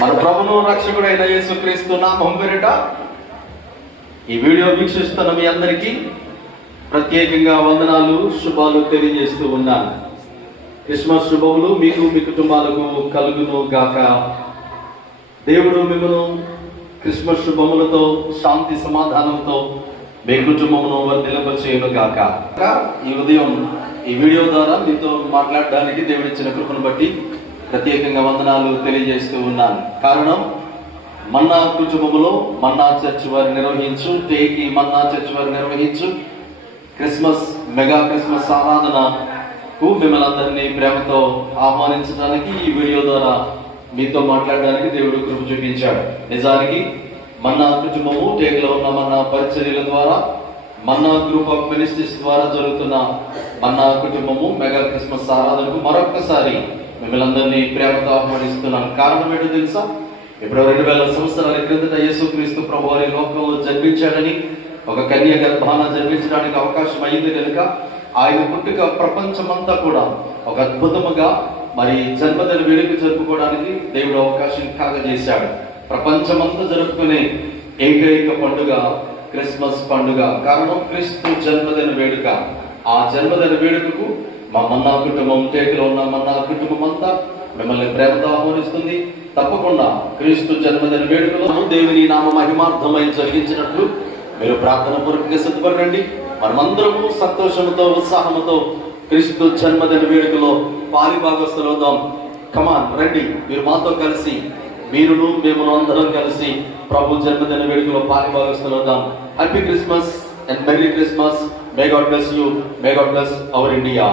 మన ప్రభును రక్షకుడైన యేసుక్రీస్తు నామం పేరిట ఈ వీడియో వీక్షిస్తున్న మీ అందరికీ ప్రత్యేకంగా వందనాలు, శుభాలు తెలియజేస్తూ ఉన్నాను. క్రిస్మస్ శుభములు మీకు, మీ కుటుంబాలకు కలుగును గాక. దేవుడు మిమ్మల్ని క్రిస్మస్ శుభములతో, శాంతి సమాధానంతో మీ కుటుంబమును వర్ధిల్లపచేయును గాక. ఈ ఉదయం ఈ వీడియో ద్వారా మీతో మాట్లాడడానికి దేవుడిచ్చిన కృపను బట్టి ప్రత్యేకంగా వందనాలు తెలియజేస్తూ ఉన్నాను. కారణం, మన్నా కుటుంబములో మన్నా చర్చ్ వారు నిర్వహించు టేకి మన్నా చర్చ్ వారు నిర్వహించు క్రిస్మస్ మెగా క్రిస్మస్ ఆరాధనకు మిమ్మల్ని అందరినీ ప్రేమతో ఆహ్వానించడానికి ఈ వీడియో ద్వారా మీతో మాట్లాడడానికి దేవుడు కృప చూపించాడు. నిజానికి మన్నా కుటుంబము టేక్లో ఉన్న మన్నా పరిచర్యల ద్వారా, మన్నా గ్రూప్ ఆఫ్ మినిస్ట్రీస్ ద్వారా జరుగుతున్న మన్నా కుటుంబము మెగా క్రిస్మస్ ఆరాధనకు మరొకసారి మిమ్మల్ని అందరినీ ప్రేమతో ఆహ్వానిస్తున్నాను. కారణం ఏంటో తెలుసా? ఇప్పుడు 2000 సంవత్సరాల క్రిందట యేసుక్రీస్తు ప్రభువారి లోకంలో జన్మించాడని, ఒక కన్య గర్భాన జన్మించడానికి అవకాశం అయింది కనుక ఆయన పుట్టుక ప్రపంచమంతా కూడా ఒక అద్భుతముగా మరి జన్మదిన వేడుక జరుపుకోవడానికి దేవుడు అవకాశం కలగజేశాడు. ప్రపంచమంతా జరుపుకునే ఏకైక పండుగ క్రిస్మస్ పండుగ. కారణం, క్రీస్తు జన్మదిన వేడుక. ఆ జన్మదిన వేడుకకు మా మన్నా కుటుంబం, టేకులో ఉన్న మన్నా కుటుంబం అంతా మిమ్మల్ని ప్రేమతో ఆహ్వానిస్తుంది. తప్పకుండా క్రీస్తు జన్మదిన వేడుకలో దేవుని నామ మహిమార్థమై జరిగించినట్లు మీరు ప్రార్థన పూర్వకంగా సిద్ధపడండి. మనమందరము సంతోషంతో, ఉత్సాహంతో క్రీస్తు జన్మదిన వేడుకలో పాలిభాగస్తులవుదాం. కమాన్, రండి, మీరు మాతో కలిసి, మీరును మేము అందరం కలిసి ప్రభు జన్మదిన వేడుకలో పాలిభాగస్తులవుదాం. Happy Christmas and merry Christmas. May God bless you. May God bless our India.